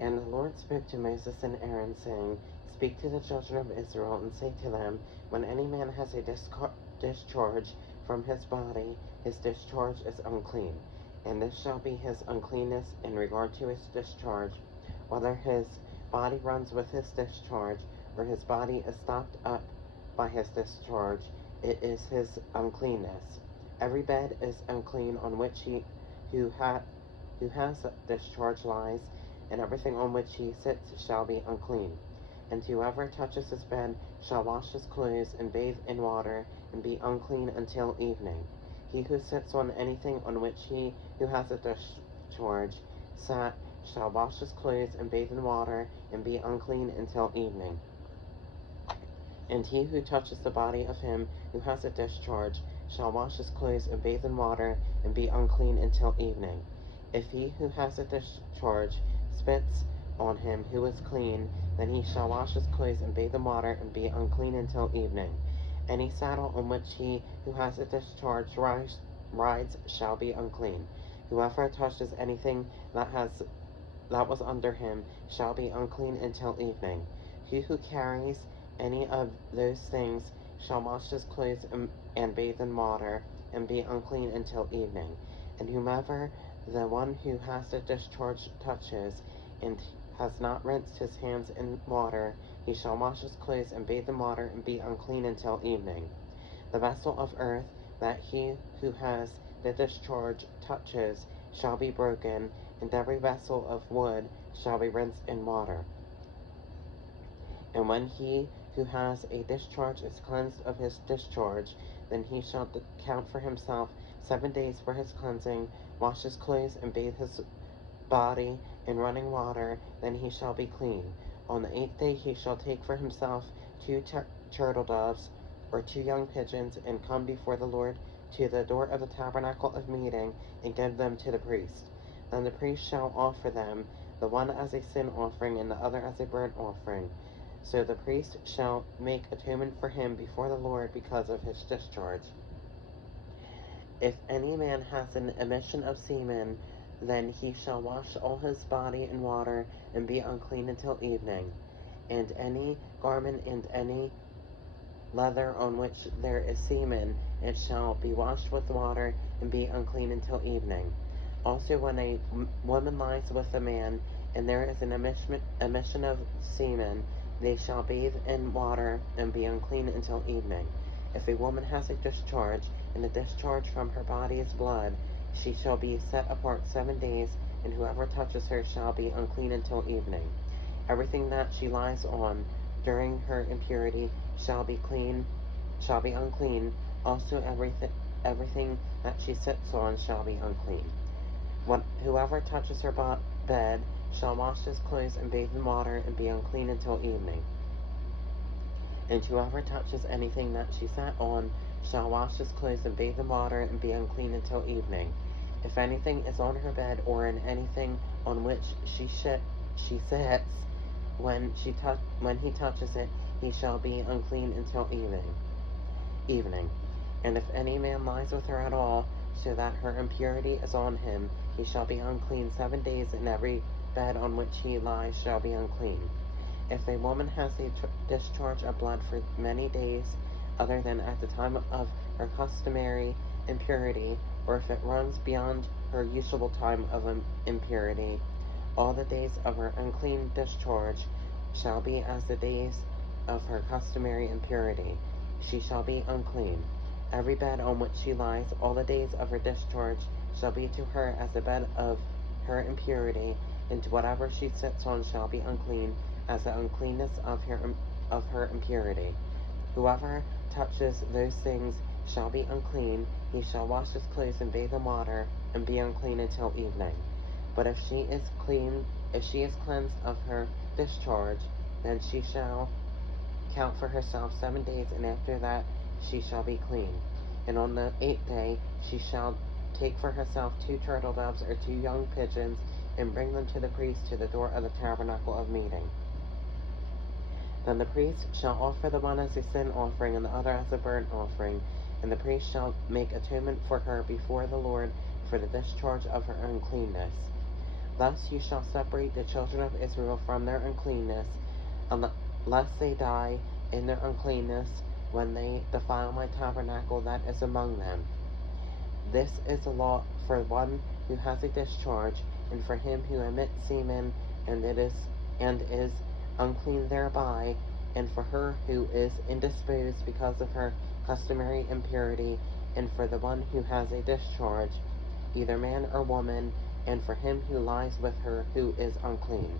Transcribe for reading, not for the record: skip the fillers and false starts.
And the Lord spoke to Moses and Aaron, saying, Speak to the children of Israel, and say to them, When any man has a discharge from his body, his discharge is unclean. And this shall be his uncleanness in regard to his discharge, whether his body runs with his discharge, or his body is stopped up by his discharge, it is his uncleanness. Every bed is unclean on which he who has discharge lies, and everything on which he sits shall be unclean. And whoever touches his bed shall wash his clothes and bathe in water, and be unclean until evening. He who sits on anything on which he who has a discharge sat shall wash his clothes and bathe in water, and be unclean until evening. And he who touches the body of him who has a discharge shall wash his clothes and bathe in water, and be unclean until evening. If he who has a discharge spits on him who is clean, then he shall wash his clothes and bathe in water, and be unclean until evening. Any saddle on which he who has a discharge rides shall be unclean. Whoever touches anything that was under him shall be unclean until evening. He who carries any of those things shall wash his clothes and bathe in water, and be unclean until evening. And whomever the one who has the discharge touches, and has not rinsed his hands in water, he shall wash his clothes and bathe in water, and be unclean until evening. The vessel of earth that he who has the discharge touches shall be broken, and every vessel of wood shall be rinsed in water. And when he who has a discharge is cleansed of his discharge, then he shall count for himself 7 days for his cleansing, wash his clothes, and bathe his body in running water, then he shall be clean. On the 8th day he shall take for himself 2 turtle doves, or 2 young pigeons, and come before the Lord to the door of the tabernacle of meeting, and give them to the priest. Then the priest shall offer them, the one as a sin offering, and the other as a burnt offering. So the priest shall make atonement for him before the Lord because of his discharge. If any man has an emission of semen, then he shall wash all his body in water, and be unclean until evening. And any garment and any leather on which there is semen, it shall be washed with water, and be unclean until evening. Also when a woman lies with a man, and there is an emission of semen, they shall bathe in water, and be unclean until evening. If a woman has a discharge, and the discharge from her body is blood, she shall be set apart 7 days, and whoever touches her shall be unclean until evening. Everything that she lies on during her impurity shall be unclean. Also everything that she sits on shall be unclean. Whoever touches her bed shall wash his clothes and bathe in water, and be unclean until evening. And whoever touches anything that she sat on shall wash his clothes and bathe in water, and be unclean until evening. If anything is on her bed, or in anything on which she sits, when he touches it, he shall be unclean until evening. And if any man lies with her at all, so that her impurity is on him, he shall be unclean 7 days, and every bed on which he lies shall be unclean. If a woman has a discharge of blood for many days, other than at the time of her customary impurity, or if it runs beyond her usual time of impurity, all the days of her unclean discharge shall be as the days of her customary impurity. She shall be unclean. Every bed on which she lies all the days of her discharge shall be to her as the bed of her impurity, and to whatever she sits on shall be unclean, as the uncleanness of her impurity. Whoever touches those things shall be unclean. He shall wash his clothes and bathe in water, and be unclean until evening. But if she is cleansed of her discharge, then she shall count for herself 7 days, and after that she shall be clean. And on the 8th day she shall take for herself 2 turtle doves, or 2 young pigeons, and bring them to the priest to the door of the tabernacle of meeting. Then the priest shall offer the one as a sin offering, and the other as a burnt offering, and the priest shall make atonement for her before the Lord for the discharge of her uncleanness. Thus you shall separate the children of Israel from their uncleanness, unless they die in their uncleanness when they defile my tabernacle that is among them. This is a law for one who has a discharge, and for him who emits semen and is unclean thereby, and for her who is indisposed because of her customary impurity, and for the one who has a discharge, either man or woman, and for him who lies with her who is unclean.